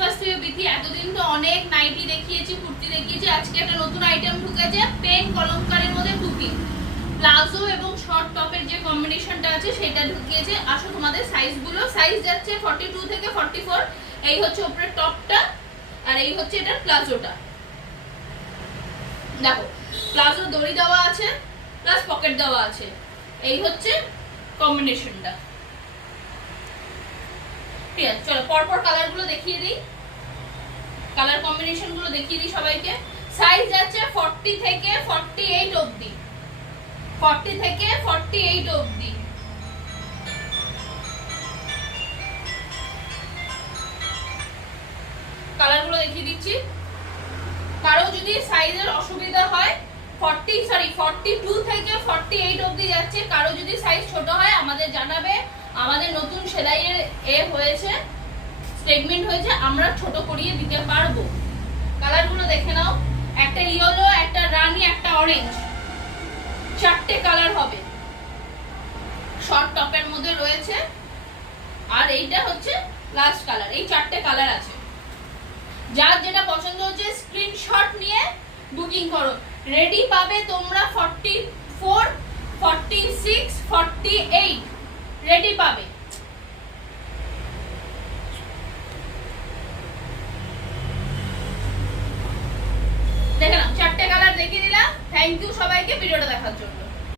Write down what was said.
First থেকে বিথি। এতদিন তো অনেক নাইটি দেখিয়েছি, কুর্তি দেখিয়েছি, আজকে একটা নতুন আইটেম ঢুকেছে, পেন কলমকারীর মধ্যে টুপি, প্লাজো এবং শর্ট টপের যে কম্বিনেশনটা আছে সেটা ঢুকিয়েছে। আসো তোমাদের সাইজগুলো, সাইজ যাচ্ছে 42 থেকে 44। এই হচ্ছে উপরের টপটা আর এই হচ্ছে এটার প্লাজোটা। দেখো প্লাজো দড়ি দেওয়া আছে প্লাস পকেট দেওয়া আছে, এই হচ্ছে কম্বিনেশনটা। ঠিক আছে, চলো পরপর কালারগুলো দেখিয়ে দিই, কালার কম্বিনেশনগুলো দেখিয়ে দিই সবাইকে। সাইজ যাচ্ছে 40 থেকে 48 অবধি, 40 থেকে 48 অবধি। কালারগুলো দেখিয়ে দিচ্ছি। কারো যদি সাইজের অসুবিধা হয় 42 থেকে 48 অবধি যাচ্ছে। কারো যদি সাইজ ছোট হয় আমাদের জানাবে, আমাদের নতুন সেলাইয়ের হয়েছে, স্টেটমেন্ট হয়েছে, আমরা ছোট করিয়ে দিতে পারবো। কালারগুলো দেখে নাও, একটা ইয়েলো, একটা রানী, একটা অরেঞ্জ, 4টে কালার হবে। শর্ট টপের মধ্যে রয়েছে আর এইটা হচ্ছে লাস্ট কালার। এই 4টে কালার আছে। যার যেটা পছন্দ হচ্ছে স্ক্রিনশট নিয়ে বুকিং করো। রেডি পাবে তোমরা 44, 46, 48 রেডি পাবে। দেখে নাও, 4টে কালার দেখিয়ে দিলাম। থ্যাংক ইউ সবাইকে ভিডিওটা দেখার জন্য।